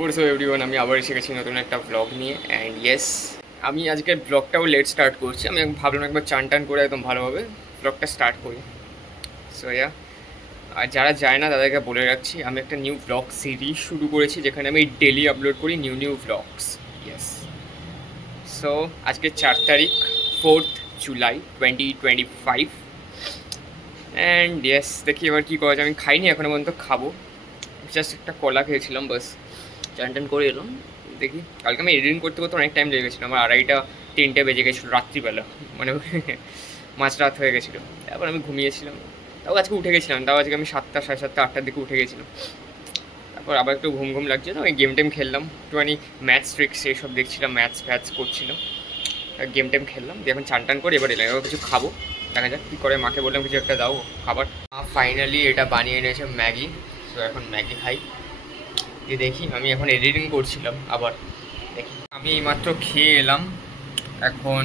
So everyone, আমি আবার এসে গেছি নতুন একটা ব্লগ নিয়ে। অ্যান্ড ইয়েস, আমি আজকের ব্লগটাও লেট স্টার্ট করছি। আমি ভাবলাম একবার চান টান করে একদম ভালোভাবে ব্লগটা স্টার্ট করি। সো আর যারা যায় না তাদেরকে বলে রাখছি, আমি একটা নিউ ব্লগ সিরিজ শুরু করেছি যেখানে আমি ডেলি আপলোড করি নিউ ব্লগস। ইয়েস, সো আজকে 4 তারিখ, 4th জুলাই 2025। অ্যান্ড ইয়েস, দেখি এবার কী করা যায়। আমি খাইনি এখনো পর্যন্ত, খাবো। জাস্ট একটা কলা খেয়েছিলাম, বাস চান টান করে এলাম। দেখি, কালকে আমি এডিটিং করতে করতে অনেক টাইম লেগে গেছিলো। আমার 2:30-3টে বেজে গেছিলো রাত্রিবেলা, মানে মাঝরাত হয়ে গেছিলো। তারপর আমি ঘুমিয়েছিলাম। তাও আজকে উঠে গেছিলাম, তাও আজকে আমি 7টা, 7:30, 8টার দিকে উঠে গেছিলাম। তারপর আবার একটু ঘুম লাগছে, তো আমি গেম টেম খেললাম একটুখানি, ম্যাথস ট্রিক্স এইসব দেখছিলাম, ম্যাথস করছিলাম, গেম টেম খেললাম। দিয়ে এখন চান টান করে এবার এলাম, এবার কিছু খাবো। দেখা যাক কী করে। মাকে বললাম কিছু একটা দাও খাবার। ফাইনালি এটা বানিয়ে এনেছে ম্যাগি। তো এখন ম্যাগি খাই। দিয়ে দেখি, আমি এখন এডিটিং করছিলাম আবার। দেখি, আমি এইমাত্র খেয়ে এলাম, এখন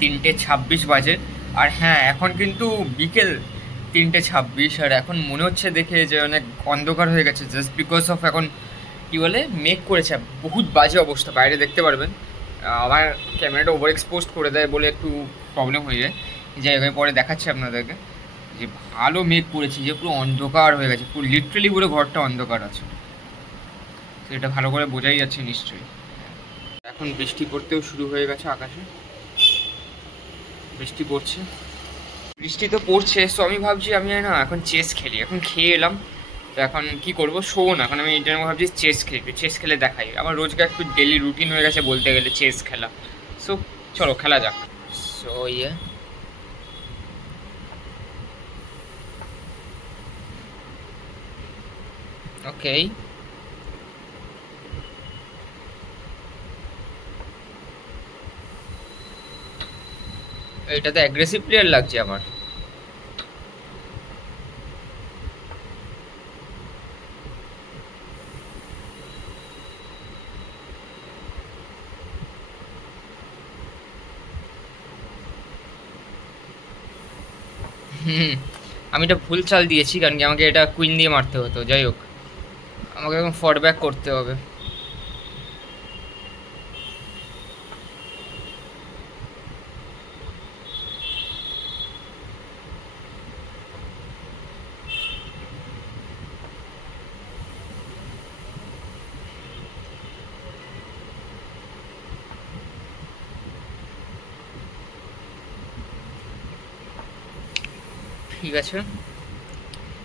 3:26 বাজে। আর হ্যাঁ, এখন কিন্তু বিকেল 3:26। আর এখন মনে হচ্ছে দেখে যে অনেক অন্ধকার হয়ে গেছে, জাস্ট বিকজ অফ এখন কী বলে মেঘ করেছে। বহুত বাজে অবস্থা, বাইরে দেখতে পারবেন। আমার ক্যামেরাটা ওভার এক্সপোজ করে দেয় বলে একটু প্রবলেম হয়ে যায়। যাই হোক, পরে দেখাচ্ছি আপনাদেরকে যে ভালো মেঘ করেছে, যে পুরো অন্ধকার হয়ে গেছে, পুরো লিটারেলি পুরো ঘরটা অন্ধকার আছে। এটা ভালো করে বোঝাই যাচ্ছে নিশ্চয়ই। এখন বৃষ্টি পড়তেও শুরু হয়ে গেছে, আকাশে বৃষ্টি পড়ছে। বৃষ্টি তো পড়ছে, সো আমি ভাবছি আমি না এখন চেস খেলি। এখন খেয়ে এলাম, তো এখন কি করবো, শোবো না। এখন আমি এই জন্য ভাবছি চেস খেলে দেখাই। আমার রোজকার একটু ডেলি রুটিন হয়ে গেছে বলতে গেলে চেস খেলা। সো চলো খেলা যাক। সো ওকে, এটাতে অ্যাগ্রেসিভ প্লেয়ার লাগছে আমার। আমি এটা ভুল চাল দিয়েছি, কারণ কি আমাকে এটা কুইন দিয়ে মারতে হতো। যাই হোক, আমাকে এখন ফর ব্যাক করতে হবে। ঠিক আছে,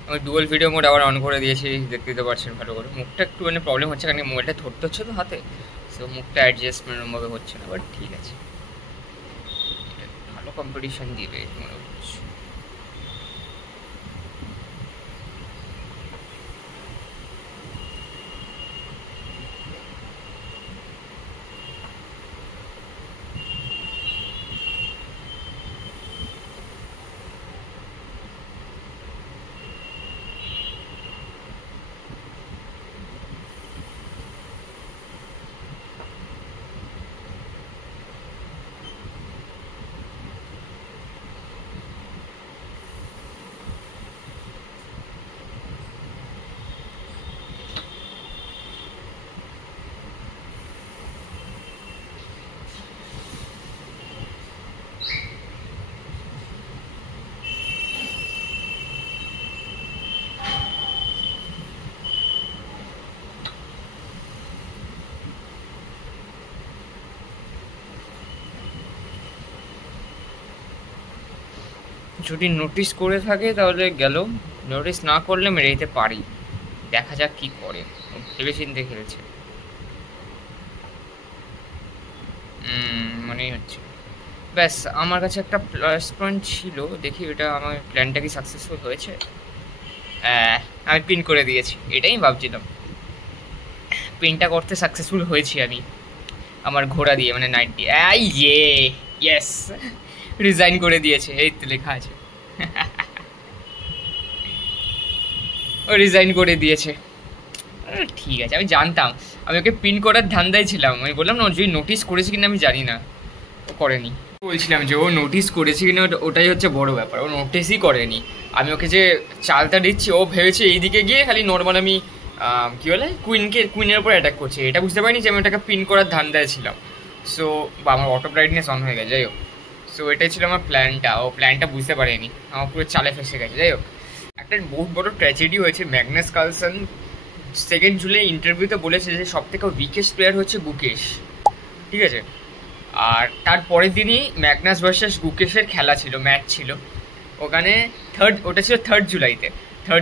আমি ডুয়াল ভিডিও মোড আবার অন করে দিয়েছি, দেখতে দিতে পারছেন ভালো করে। মুখটা একটু মানে প্রবলেম হচ্ছে, কারণ মোবাইলটা ধরতে হচ্ছে তো হাতে, সো মুখটা অ্যাডজাস্টমেন্টভাবে হচ্ছে না, বাট ঠিক আছে। ভালো কম্পিটিশান দিবে মনে হচ্ছে। যদি নোটিস করে থাকে তাহলে গেল, নোটিস না করলে মেরে দিতে পারি। দেখা যাক কি করে, ভেবে চিন্তে খেলেছে মনেই হচ্ছে। ব্যাস, আমার কাছে একটা প্লাস পয়েন্ট ছিল, দেখি ওটা আমার প্ল্যানটা কি সাকসেসফুল হয়েছে। আমি পিন করে দিয়েছি, এটাই ভাবছিলাম। পিনটা করতে সাকসেসফুল হয়েছি আমি, আমার ঘোড়া দিয়ে, মানে নাইট দিয়ে। ইয়েস, রিজাইন করে দিয়েছে, এই তো লেখা আছে। ও রিজাইন করে দিয়েছে, ঠিক আছে। আমি জানতাম, আমি ওকে পিন করার ধান্দায় ছিলাম। আমি বললাম না, ও যদি নোটিস করেছে কিনা আমি জানি না, ও করেনি। বলছিলাম যে ও নোটিস করেছে কিনা, ওটাই হচ্ছে বড় ব্যাপার। ও নোটিসই করেনি। আমি ওকে যে চালটা দিচ্ছি, ও ভেবেছে এইদিকে গিয়ে খালি নর্মাল আমি কী বলে কুইনের উপর অ্যাটাক করছে, এটা বুঝতে পারিনি যে আমি ওটাকে পিন করার ধান্দায় ছিলাম। সো বা আমার অটো ব্রাইটনেস অন হয়ে গেছে, যাই হোক। সো এটাই ছিল আমার প্ল্যানটা, ও প্ল্যানটা বুঝতে পারিনি, আমার পুরো চালে ফেসে গেছে। যাই হোক, একটা বহুত বড় ট্র্যাজেডি হয়েছে। ম্যাগনাস কার্লসন 2 জুলাই ইন্টারভিউতে বলেছে যে সব থেকে উইকেস্ট প্লেয়ার হচ্ছে গুকেশ, ঠিক আছে। আর তার পরের দিনই ম্যাগনাস ভার্সেস গুকেশের খেলা ছিল, ম্যাচ ছিল ওখানে। ওটা ছিল 3rd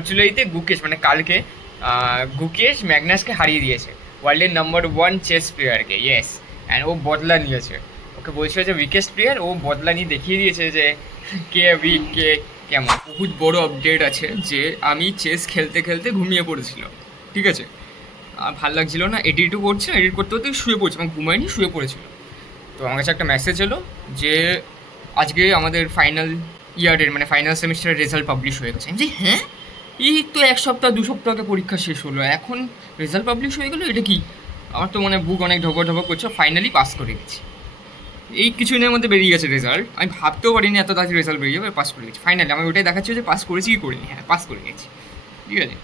জুলাইতে গুকেশ মানে কালকে গুকেশ ম্যাগনাসকে হারিয়ে দিয়েছে, ওয়ার্ল্ডের নাম্বার 1 চেস প্লেয়ারকে। ইয়েস, অ্যান্ড ও বদলা নিয়েছে। ওকে বলছিল যে উইকেস্ট প্লেয়ার, ও বদলা নিয়ে দেখিয়ে দিয়েছে যে কে উইক কে কেমন। বহুত বড় আপডেট আছে যে আমি চেস খেলতে খেলতে ঘুমিয়ে পড়েছিলাম, ঠিক আছে। ভাল লাগছিল না, এডিটও করছে, এডিট করতে করতে শুয়ে পড়ছে, আমার ঘুমায়নি, শুয়ে পড়েছিল। তো আমার কাছে একটা মেসেজ এলো যে আজকে আমাদের ফাইনাল ইয়ারের মানে ফাইনাল সেমিস্টারের রেজাল্ট পাবলিশ হয়ে গেছে। আমি যে হ্যাঁ, এই তো 1 সপ্তাহ 2 সপ্তাহ আগে পরীক্ষা শেষ হলো, এখন রেজাল্ট পাবলিশ হয়ে গেলো, এটা কি? আমার তো মানে বুক অনেক ঢপক করছে। ফাইনালি পাস করে গেছি, এই কিছুদিনের মধ্যে বেরিয়ে গেছে রেজাল্ট। আমি ভাবতেও পারিনি এত তাড়াতাড়ি রেজাল্ট বেরিয়ে যাবে, পাস করে গেছি ফাইনালি। আমি ওইটাই দেখাচ্ছি যে পাস করেছি কি করিনি, হ্যাঁ পাস করে গেছি, ঠিক আছে।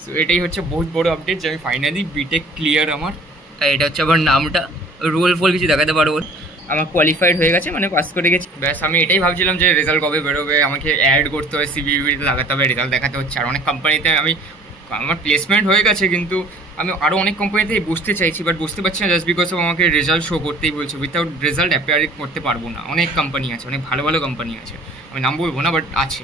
সো এটাই হচ্ছে বহুত বড় আপডেট যে আমি ফাইনালি বিটেক ক্লিয়ার আমার। আর এটা হচ্ছে আমার নামটা, রোল ফোল কিছু দেখাতে পারবো, আমার কোয়ালিফাইড হয়ে গেছে মানে পাস করে গেছি। ব্যাস, আমি এটাই ভাবছিলাম যে রেজাল্ট কবে বেরোবে, আমাকে অ্যাড করতে হবে, সিভিতে লাগাতে হবে, রেজাল্ট দেখাতে হচ্ছে। আর অনেক কোম্পানিতে আমার প্লেসমেন্ট হয়ে গেছে, কিন্তু আমি আরও অনেক কোম্পানিতে বসতে চাইছি, বাট বুঝতে পারছি না জাস্ট বিকজ আমাকে রেজাল্ট শো করতেই বলছে। উইথাউট রেজাল্ট অ্যাপিয়ার করতে পারবো না। অনেক কোম্পানি আছে, অনেক ভালো ভালো কোম্পানি আছে, আমি নাম বলবো না, বাট আছে।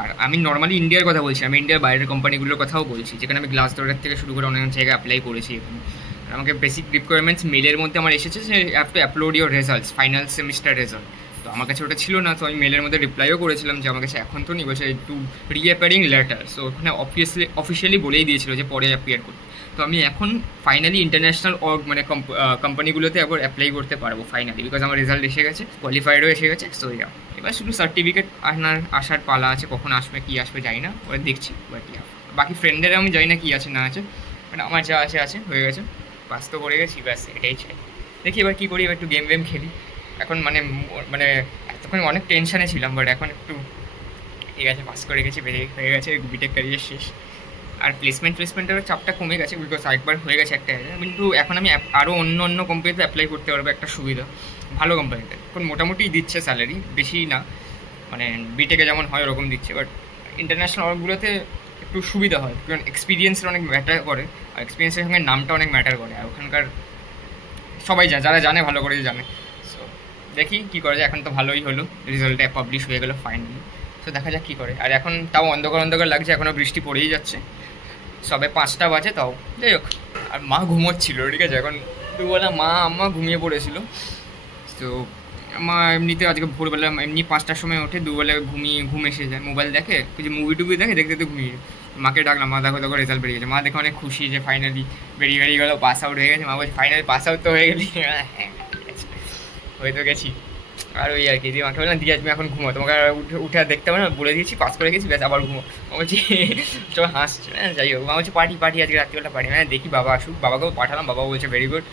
আর আমি নর্মালি ইন্ডিয়ার কথা বলছি, আমি ইন্ডিয়ার বাইরের কোম্পানিগুলোর কথাও বলছি, যেখানে আমি গ্লাস ডোরের থেকে শুরু করে অনেক জায়গায় অ্যাপ্লাই করেছি এখানে। আর আমাকে বেসিক রিকোয়ারমেন্টস মেলের মধ্যে আমার এসেছে যে have to upload your results, final semester result. তো আমার কাছে ওটা ছিল না, তো আমি মেলের মধ্যে রিপ্লাইও করেছিলাম যে আমার কাছে এখন তো নেই, বলছে একটু রিঅ্যাপিয়ারিং লেটার। সো ওখানে অফিসিয়ালি বলেই দিয়েছিল যে পরে অ্যাপিয়ার করতে। তো আমি এখন ফাইনালি ইন্টারন্যাশনাল মানে কোম্পানিগুলোতে আবার অ্যাপ্লাই করতে পারবো ফাইনালি, বিকজ আমার রেজাল্ট এসে গেছে, কোয়ালিফাইডও এসে গেছে। সো এবার শুধু সার্টিফিকেট আসার পালা আছে, কখন আসবে কী আসবে জানি না, ওরা দেখছি। বাট বাকি ফ্রেন্ডের আমি জানি না কী আছে না আছে, মানে আমার যা আছে হয়ে গেছে, পাস তো করে গেছি, ব্যাস এটাই চাই। দেখি এবার কী করি, এবার একটু গেম খেলি এখন। মানে এতক্ষণ অনেক টেনশানে ছিলাম, বাট এখন একটু ঠিক আছে, পাস করে গেছি, বেরিয়ে হয়ে গেছে, বিটেক ক্যারিয়ার শেষ। আর প্লেসমেন্টের চাপটা কমে গেছে, বিকজ একবার হয়ে গেছে একটা। কিন্তু এখন আমি আরও অন্য কোম্পানিতে অ্যাপ্লাই করতে পারবো, একটা সুবিধা ভালো কোম্পানিতে। এখন মোটামুটি দিচ্ছে স্যালারি, বেশি না, মানে বিটেকে যেমন হয় ওরকম দিচ্ছে, বাট ইন্টারন্যাশনাল ওয়ার্কগুলোতে একটু সুবিধা হয়, কারণ এক্সপিরিয়েন্সের অনেক ম্যাটার করে, আর এক্সপিরিয়েন্সের সঙ্গে নামটা অনেক ম্যাটার করে। আর ওখানকার সবাই যারা জানে ভালো করে জানে। সো দেখি কী করা যায়। এখন তো ভালোই হলো, রেজাল্টটা পাবলিশ হয়ে গেলো ফাইনালি। তো দেখা যাক কী করে। আর এখন তাও অন্ধকার লাগছে, এখনও বৃষ্টি পড়েই যাচ্ছে, সবে 5টা বাজে তাও। যাই হোক, আর মা ঘুমোচ্ছিল, ঠিক আছে। এখন দুবেলা আম্মা ঘুমিয়ে পড়েছিল। তো মা এমনিতে আজকে ভোরবেলা এমনি 5টার সময় ওঠে, দুবেলা ঘুম এসে যায়, মোবাইল দেখে, কিছু মুভি টুভি দেখে, দেখতে ঘুমিয়ে যায়। মাকে ডাকলাম, মা দেখো রেজাল্ট বেরিয়ে গেছে। মা দেখে অনেক খুশি যে ফাইনালি বেরিয়ে গেলো, পাস আউট হয়ে গেছে। মা বলছে ফাইনালি পাস আউট তো হয়ে গেলি? হ্যাঁ হয়ে তো গেছি। আর ওই আর কি, দিয়ে মাকে বললাম দিয়ে তুমি এখন ঘুমো, তোমাকে উঠে আর দেখতে হবে না, বলে দিয়েছি পাস করে গেছি, ব্যাস আবার ঘুমো। মা বলছি চলো হাসছে, হ্যাঁ যাই হোক। মা বলছে পার্টি আজকে রাত্রিবেলা পার্টি। হ্যাঁ দেখি বাবা আসুক, বাবাকেও পাঠালাম, বাবা বলছে ভেরি গুড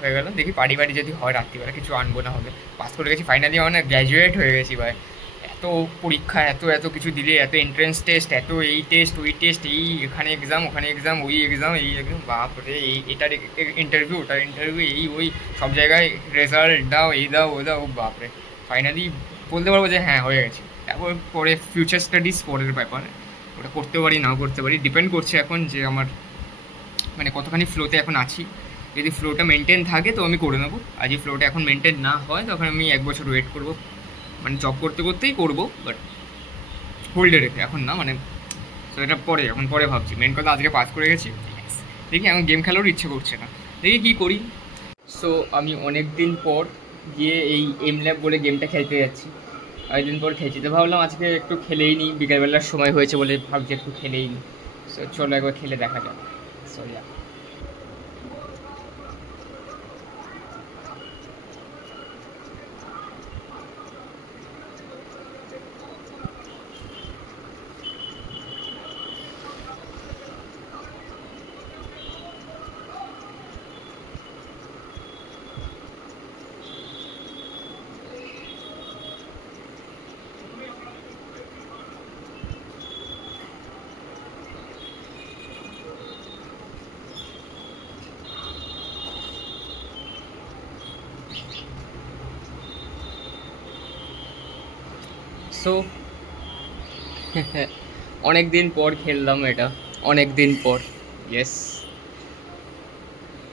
হয়ে গেল। দেখি পার্টি যদি হয় রাত্রিবেলা, কিছু আনবো না হবে। পাস করে গেছি ফাইনালি, মানে গ্র্যাজুয়েট হয়ে গেছি ভাই। এত পরীক্ষা, এত কিছু দিলে, এত এন্ট্রেন্স টেস্ট, এত এই টেস্ট ওই টেস্ট, এই এখানে এক্সাম ওখানে এক্সাম, ওই এক্সাম এই এক্সাম, বাপরে এটার ইন্টারভিউ ওটার ইন্টারভিউ, এই ওই সব জায়গায় রেজাল্ট দাও, এই দাও ও দাও, বাপরে ফাইনালি বলতে পারবো যে হ্যাঁ হয়ে গেছে। তারপর পরে ফিউচার স্টাডিজ পরের ব্যাপার, ওটা করতে পারি নাও করতে পারি, ডিপেন্ড করছে এখন যে আমার মানে কতখানি ফ্লোতে এখন আছি। যদি ফ্লোটা মেনটেন থাকে তো আমি করে নেবো, আর যদি ফ্লোটা এখন মেনটেন না হয় তখন আমি 1 বছর ওয়েট করবো, মানে জব করতেই করবো, বাট হোল্ডে রেখে, এখন না মানে। তো এটা পরে ভাবছি। মেন কথা আজকে পাস করে গেছি, দেখি এখন গেম খেলারও ইচ্ছে করছে না, দেখি কী করি। সো আমি অনেক দিন পর গিয়ে এই এমল্যাব বলে গেমটা খেলতে যাচ্ছি, অনেকদিন পর খেলছি। তো ভাবলাম আজকে একটু খেলেই নিই, বিকেলবেলার সময় হয়েছে বলে ভাবছি একটু খেলেই নিই। সো চলো একবার খেলে দেখা যাক। সো সো অনেক দিন পর খেললাম এটা, অনেক দিন পর। ইয়েস,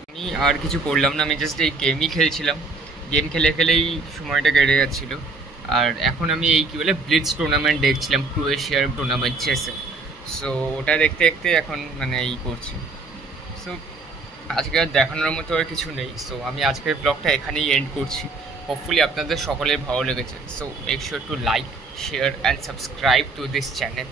আমি আর কিছু করলাম না, আমি জাস্ট এই গেমই খেলছিলাম। গেম খেলে খেলেই সময়টা কেটে যাচ্ছিল। আর এখন আমি এই কী বলে ব্লিটজ টুর্নামেন্ট দেখছিলাম, ক্রোয়েশিয়ার টুর্নামেন্ট চেসের। সো ওটা দেখতে দেখতে এখন মানে এই করছি। সো আজকে আর দেখানোর মতো আর কিছু নেই। সো আমি আজকের ব্লগটা এখানেই এন্ড করছি। হোপফুলি আপনাদের সকলের ভালো লেগেছে। So make sure to like, share and subscribe to this channel.